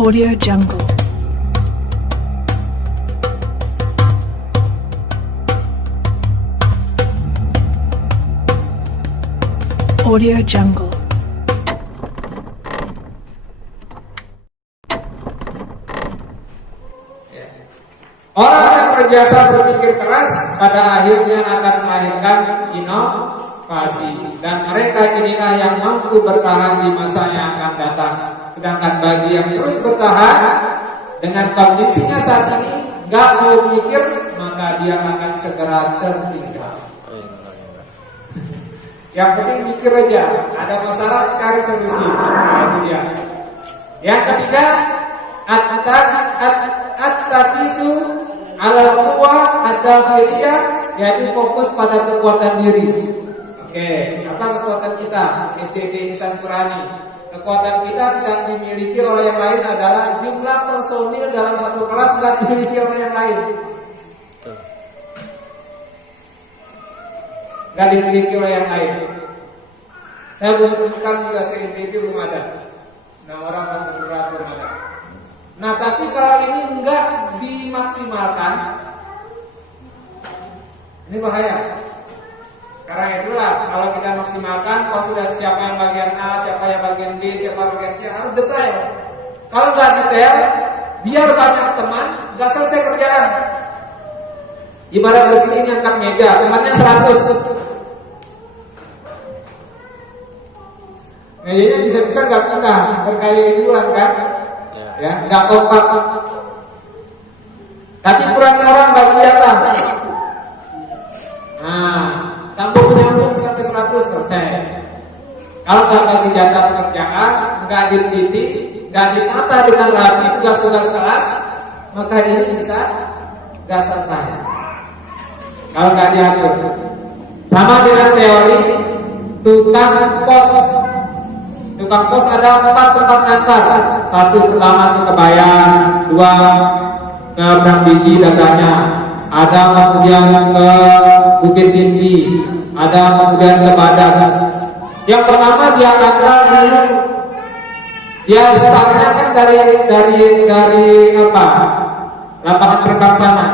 Audio Jungle. Audio Jungle. Orang yang terbiasa berpikir keras pada akhirnya akan melahirkan inovasi, dan mereka inilah yang mampu bertahan di masa yang akan datang. Sedangkan bagi yang terus bertahan dengan kondisinya saat ini, nggak mau mikir, maka dia akan segera tertinggal. Yang penting mikir aja, ada masalah cari solusi. Nah, itu dia. Yang ketiga, at-tatisu ala quwwah ad-dakhiliyah, yaitu fokus pada kekuatan diri. Oke, apa kekuatan kita? SDG Insan Qurani. Kekuatan kita tidak dimiliki oleh yang lain adalah jumlah personil dalam satu kelas tidak dimiliki oleh yang lain. Tidak dimiliki oleh yang lain. Saya belum temukan juga se-NPB belum ada. Nah, orang akan terberat belum ada. Nah, tapi kalau ini enggak dimaksimalkan, ini bahaya. Karena itulah kalau kita maksimalkan, kalau sudah siapa yang bagian A, siapa yang bagian B, siapa bagian C, harus detail. Kalau nggak detail, biar banyak teman, nggak selesai kerjaan. Ibarat begini ngangkat meja, temannya 100. Mejanya bisa-bisa nggak pindah, berkali ribuan kan? Ya, nggak kompak. Tapi kurangnya orang bagi jatah. Nah, sambung menyambung sampai 100 selesai. Kalau nggak bagi jatah pekerjaan, nggak diteliti, nggak ditata dengan rapi tugas-tugas kelas, maka ini bisa nggak selesai. Kalau nggak diatur, sama dengan teori tukang pos. Tukang pos ada 4 tempat ngantar. 1 pertama ke Kebayan, 2 ke Brang Biji datanya, ada kemudian ke Bukit Tinggi, ada kemudian ke Badak. Yang pertama dia ngantar dulu, dia startnya kan dari apa? Lapangan terbang sana.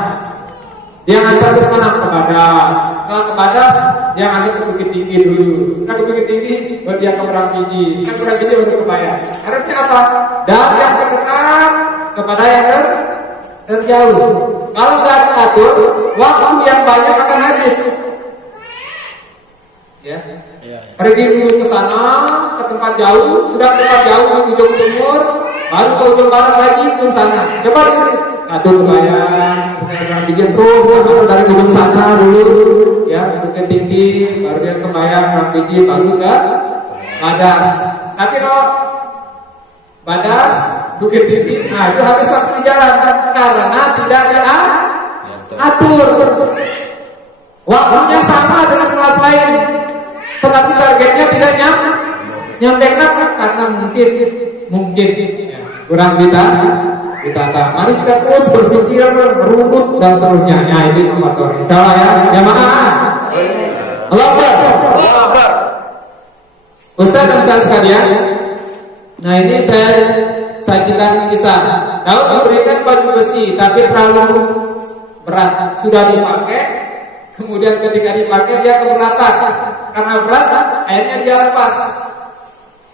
Dia ngantar ke mana? Ke Badak. Setelah ke Badak, dia ngantar ke Bukit Tinggi dulu. Nah, ke Bukit Tinggi, baru dia ke Brang Biji. Kan Brang Biji baru ke Kebayan. Harusnya apa? Dari yang terdekat kepada yang terjauh. Kalau nggak diatur, waktu yang banyak akan habis. Ya. Pergi dulu ke sana, ke tempat jauh, sudah ke tempat jauh di ujung timur, baru ke ujung barat lagi ke sana. Coba atur Kebayan, bikin terus, dari ujung sana dulu, ya, Bukit Tinggi, baru dia Kebayan, Brang Biji, baru ke Badak. Tapi kalau Badak, Bukit Tinggi, nah itu habis waktu di jalan karena tidak diatur. Waktunya sama dengan kelas lain, tetapi targetnya tidak nyampe karena mungkin kurang ditata. Mari kita terus berpikir merunut dan seterusnya. Nah, ini faktor. Insyaallah ya, jamaah. Allahu Akbar. Ustaz dan Ustaz sekalian, nah ini saya sajikan kisah. Daud diberikan baju besi, tapi terlalu berat. Sudah dipakai, kemudian ketika dipakai dia keberatan. Karena berat, akhirnya dia lepas.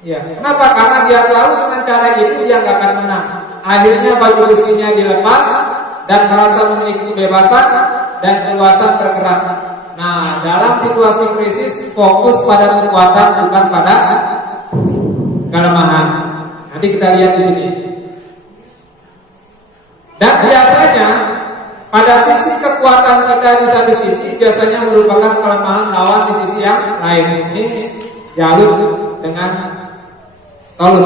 Ya. Kenapa? Karena dia tahu dengan cara itu dia nggak akan menang. Akhirnya baju besinya dilepas dan merasa memiliki kebebasan dan keluasan tergerak. Nah, dalam situasi krisis, fokus pada kekuatan bukan pada kelemahan. Nanti kita lihat di sini. Dan biasanya pada sisi kekuatan kita di satu sisi biasanya merupakan kelemahan lawan di sisi yang lain. Ini Jalut dengan Talut.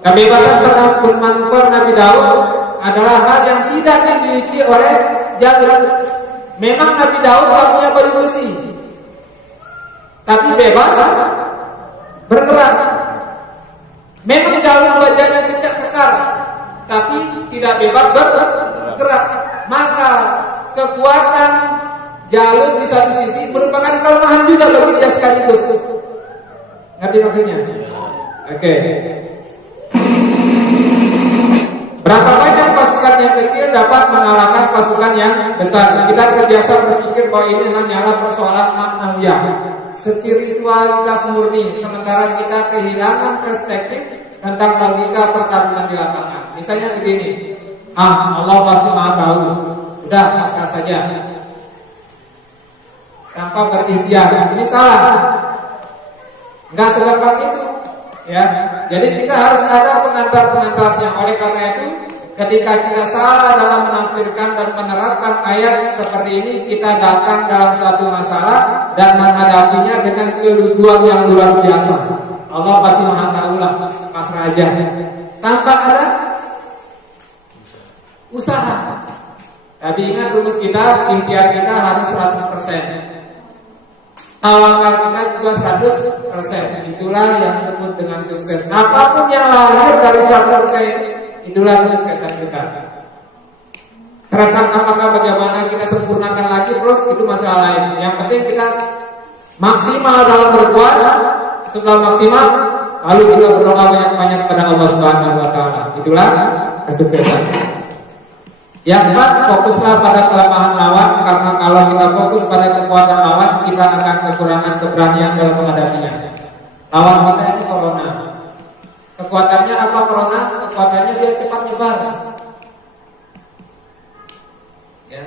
Kebebasan bermanuver Nabi Daud adalah hal yang tidak dimiliki oleh Jalut. Memang Nabi Daud tak punya baju besi, tapi bebas bergerak. Memang Jalut badannya kekar, tapi tidak bebas bergerak. Maka kekuatan Jalut di satu sisi merupakan kelemahan juga bagi dia sekaligus. Ngerti maksudnya? Oke. Berapa banyak pasukan yang kecil dapat mengalahkan pasukan yang besar? Kita terbiasa berpikir bahwa ini hanyalah persoalan maknawiyah, spiritualitas murni, sementara kita kehilangan perspektif tentang logika pertarungan di lapangan. Misalnya begini, Allah pasti maha tahu, udah pasrah saja tanpa berikhtiar. Ini salah, nggak segampang itu, ya. Jadi kita harus ada pengantar-pengantarnya. Oleh karena itu, ketika kita salah dalam menafsirkan dan menerapkan ayat seperti ini, kita datang dalam satu masalah dan menghadapinya dengan keluguan yang luar biasa. Allah pasti maha tahu lah, pasrah aja. Tanpa ada usaha. Tapi ingat rumus kita, ikhtiar kita harus 100%. Tawakal kita juga 100%. Itulah yang disebut dengan sukses. Apapun yang lahir dari 100% itulah kesuksesan kita. Terletak apakah bagaimana kita sempurnakan lagi terus, itu masalah lain. Yang penting kita maksimal dalam berbuat. Setelah maksimal, lalu kita berdoa banyak-banyak kepada Allah Subhanahu wa Ta'ala. Itulah kesuksesan. Yang keempat, fokuslah pada kelemahan lawan, karena kalau kita fokus pada kekuatan lawan, kita akan kekurangan keberanian dalam menghadapinya. Lawan kita ini corona. Kekuatannya apa corona? Kekuatannya dia cepat nyebar. Ya.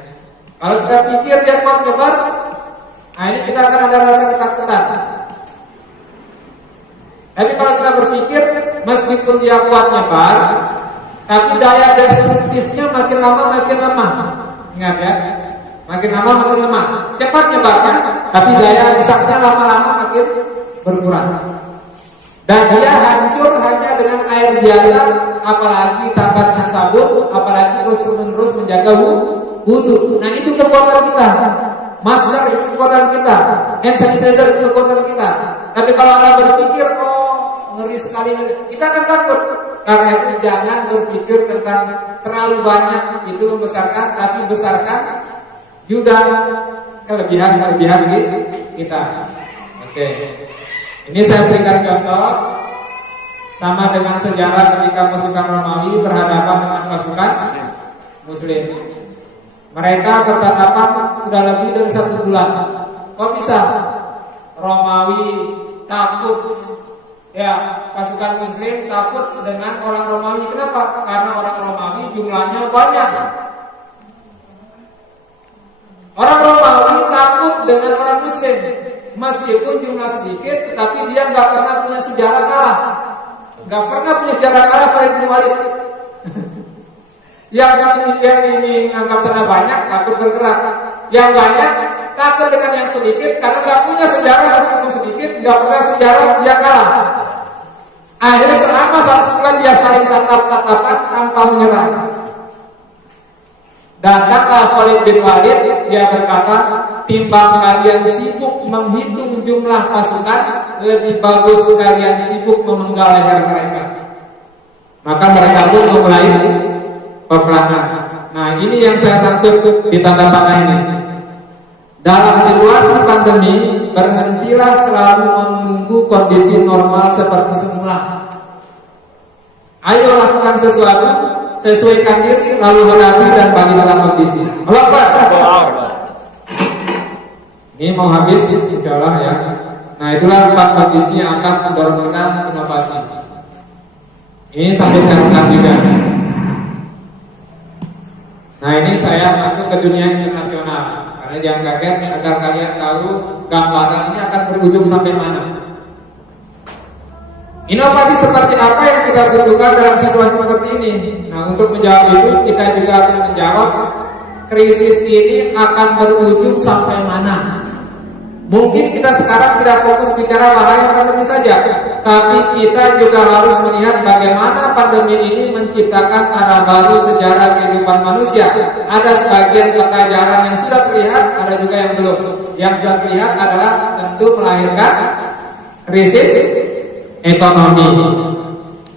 Kalau kita pikir dia kuat nyebar, nah ini kita akan ada rasa ketakutan. Tapi kalau kita berpikir, meskipun dia kuat nyebar, tapi daya destruktifnya makin lama makin lemah. Ingat ya, makin lama makin lemah. Cepat nyebarnya, tapi daya rusaknya lama-lama makin berkurang. Dan dia hancur hanya dengan air biasa, apalagi tanpa dengan sabun, apalagi terus-menerus menjaga wudu. Nah itu kekuatan kita. Masker itu kekuatan kita. Hand sanitizer itu kekuatan kita. Tapi kalau orang berpikir, ngeri sekali, kita akan takut. Karena itu jangan berpikir tentang terlalu banyak itu membesarkan, tapi besarkan juga kelebihan-kelebihan kita. Oke. Ini saya berikan contoh sama dengan sejarah ketika pasukan Romawi berhadapan dengan pasukan Muslim. Mereka bertatapan sudah lebih dari 1 bulan. Kok bisa Romawi takut? Ya, pasukan Muslim takut dengan orang Romawi. Kenapa? Karena orang Romawi jumlahnya banyak. Orang Romawi takut dengan orang Muslim, meskipun jumlah sedikit, tetapi dia nggak pernah punya sejarah kalah. Nggak pernah punya sejarah kalah Khalid bin Walid. Yang ini anggap sana banyak, takut bergerak. Yang banyak takut dengan yang sedikit karena nggak punya sejarah, meskipun sedikit, nggak pernah sejarah dia kalah. Akhirnya selama 1 bulan dia saling tatap-tatapan tanpa menyerah. Datanglah Khalid bin Walid, dia berkata, timbang kalian sibuk menghitung jumlah pasukan, lebih bagus kalian sibuk memenggal leher mereka. Maka mereka pun memulai peperangan. Nah ini yang saya maksud di tanda panah ini. Dalam situasi pandemi, berhentilah selalu menunggu kondisi normal seperti semula. Ayo lakukan sesuatu, sesuaikan diri, lalu hadapi dan balik dalam kondisi. Allah. Ini mau habis, insyaallah ya. Nah itulah 4 kondisi yang akan mendorong kita inovasi. Ini sampai saya rekam juga. Nah ini saya masuk ke dunia internasional. Karena jangan kaget, agar kalian tahu gambaran ini akan berujung sampai mana. Inovasi seperti apa yang kita butuhkan dalam situasi seperti ini? Nah untuk menjawab itu, kita juga harus menjawab krisis ini akan berujung sampai mana. Mungkin kita sekarang tidak fokus bicara bahaya pandemi saja, tapi kita juga harus melihat bagaimana pandemi ini menciptakan arah baru sejarah kehidupan manusia. Ada sebagian pelajaran yang sudah terlihat, ada juga yang belum. Yang sudah terlihat adalah tentu melahirkan krisis ekonomi.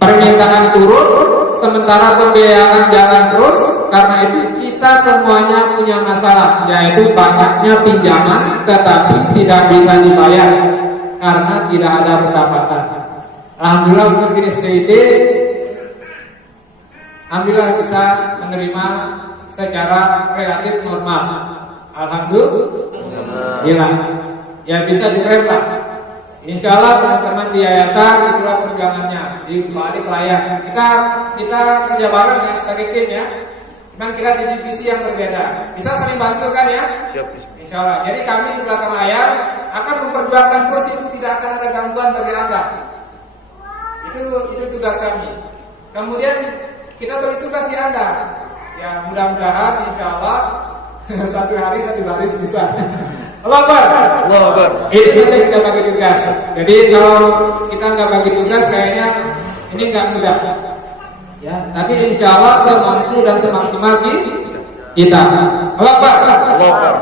Permintaan turun, sementara pembiayaan jalan terus. Karena itu kita semuanya punya masalah, yaitu banyaknya pinjaman tetapi tidak bisa dibayar karena tidak ada pendapatan. Alhamdulillah untuk krisis ini alhamdulillah bisa menerima secara relatif normal. Alhamdulillah. Ya bisa diklaim lah. Insya Allah teman-teman di yayasan itulah perjuangannya di balik layar. Kita kerja bareng ya sebagai tim ya. Cuman kita di divisi yang berbeda. Bisa saling bantu kan ya? Siap. Insya Allah. Jadi kami di belakang layar akan memperjuangkan terus itu, tidak akan ada gangguan bagi Anda. Itu tugas kami. Kemudian kita beri tugas di Anda. Ya mudah-mudahan insya Allah satu hari satu baris bisa. Allah Akbar. Ini saja kita bagi tugas. Jadi kalau kita nggak bagi tugas kayaknya ini nggak mudah. Ya, tapi insya Allah semampu dan semaksimal kita. Allah Akbar.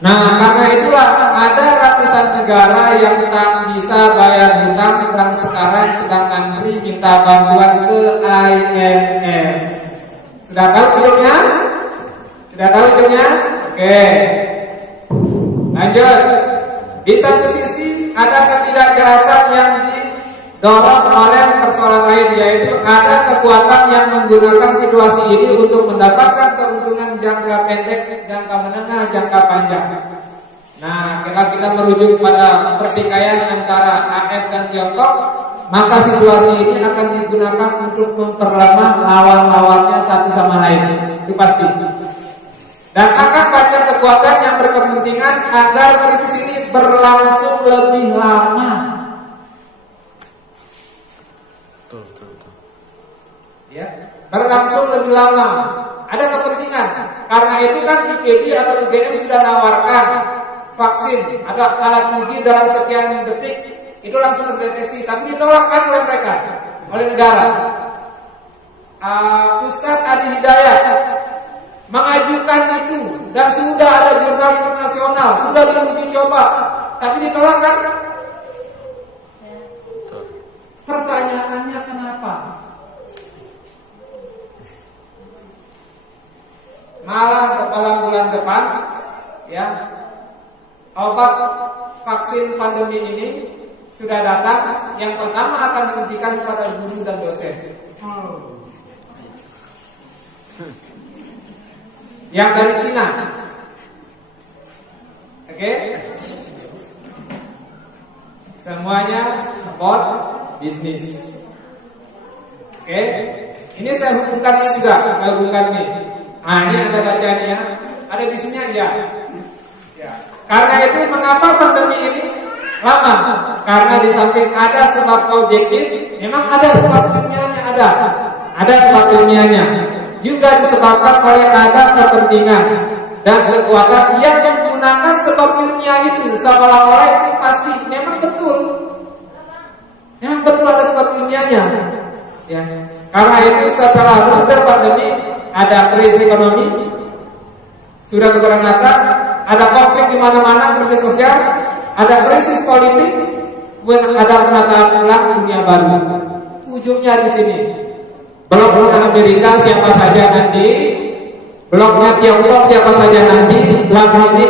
Nah, karena itulah ada ratusan negara yang tak bisa bayar hutang dan sekarang sedang antri minta bantuan ke IMF. Sudah tahu ujungnya? Oke. Lanjut. Di satu sisi ada ketidakjelasan yang didorong oleh persoalan lain, yaitu ada kekuatan yang menggunakan situasi ini untuk mendapatkan keuntungan jangka pendek, jangka menengah, jangka panjang. Nah, kalau kita merujuk pada pertikaian antara AS dan Tiongkok, maka situasi ini akan digunakan untuk memperlemah lawan-lawannya satu sama lain. Itu pasti. Dan akan banyak kekuatan yang berkepentingan agar krisis ini berlangsung lebih lama. Ya, berlangsung lebih lama. Ada kepentingan. Karena itu kan IPB atau UGM sudah nawarkan vaksin, ada alat uji dalam sekian detik, itu langsung terdeteksi. Tapi ditolak kan oleh mereka, oleh negara. Ustadz Adi Hidayat mengajukan itu dan sudah ada jurnal internasional, sudah diuji coba, tapi ditolak kan? Pertanyaannya kenapa? Malah dalam bulan depan, ya, obat vaksin pandemi ini sudah datang. Yang pertama akan diberikan kepada guru dan dosen. Yang dari Cina. Oke? Semuanya about bisnis. Oke? Ini saya hubungkan juga, saya hubungkan ini. Ini Anda baca ini ya. Ada di sini ya. Karena itu mengapa pandemi ini lama? Karena di samping ada sebab objektif, memang ada sebab ilmiahnya, ada sebab ilmiahnya. Juga disebabkan oleh ada kepentingan dan kekuatan yang menggunakan sebab ilmiah itu seolah-olah itu pasti. Memang betul ada sebab ilmiahnya. Ya. Karena itu setelah rute pandemi ada krisis ekonomi, sudah beberapa ada konflik di mana-mana, krisis sosial, ada krisis politik, ada penataan ulang dunia baru. Ujungnya di sini. Bloknya Amerika siapa saja nanti, bloknya Tiongkok siapa saja nanti. Lama ini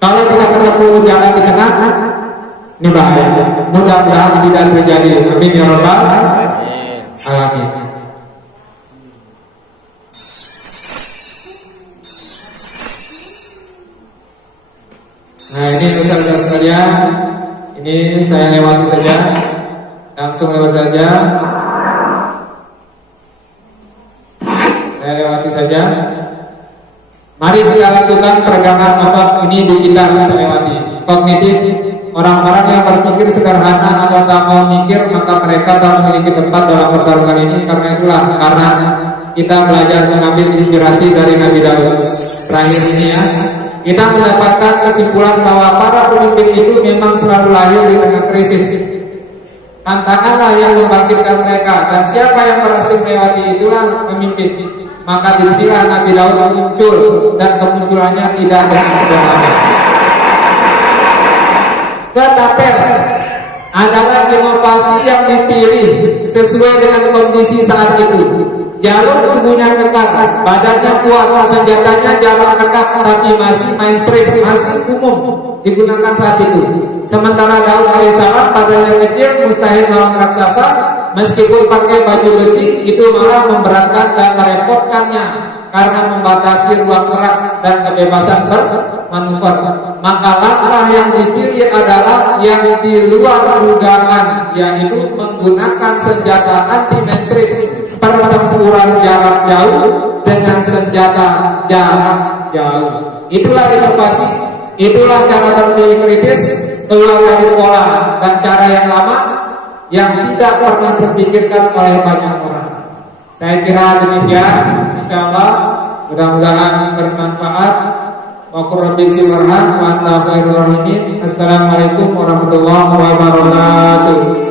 kalau tidak ketemu jalan di tengah, ini bahaya. Mudah-mudahan tidak terjadi. Amin ya rabbal alamin. Nah ini saudara sekalian, ini saya lewati saja, langsung lewat saja. Saya lewati saja. Mari kita lakukan peregangan otak ini di kita, saya lewati. Kognitif, orang-orang yang berpikir sederhana atau tak mau mikir, maka mereka tak memiliki tempat dalam pertarungan ini. Karena itulah, karena kita belajar mengambil inspirasi dari Nabi Daud. Terakhir ini ya, kita mendapatkan kesimpulan bahwa para pemimpin itu memang selalu lahir di tengah krisis. Tantanganlah yang membangkitkan mereka, dan siapa yang berhasil melewati itulah pemimpin. Maka disinilah Nabi Daud muncul, dan kemunculannya tidak dengan sederhana. Ketapel adalah inovasi yang dipilih sesuai dengan kondisi saat itu. Jalur tubuhnya kekar, badannya kuat, senjatanya jalur kekar, tapi masih mainstream, masih umum digunakan saat itu. Sementara Daud alaihissalam badannya kecil, mustahil melawan raksasa, meskipun pakai baju besi itu malah memberatkan dan merepotkannya karena membatasi ruang gerak dan kebebasan bermanuver. Maka langkah yang dipilih adalah yang di luar dugaan, yaitu menggunakan senjata anti-mainstream pertempuran jarak jauh dengan senjata jarak jauh. Itulah inovasi, itulah cara berpikir kritis keluar dari pola dan cara yang lama yang tidak pernah terpikirkan oleh banyak orang. Saya kira demikian, insyaallah mudah-mudahan bermanfaat. Assalamualaikum warahmatullahi wabarakatuh.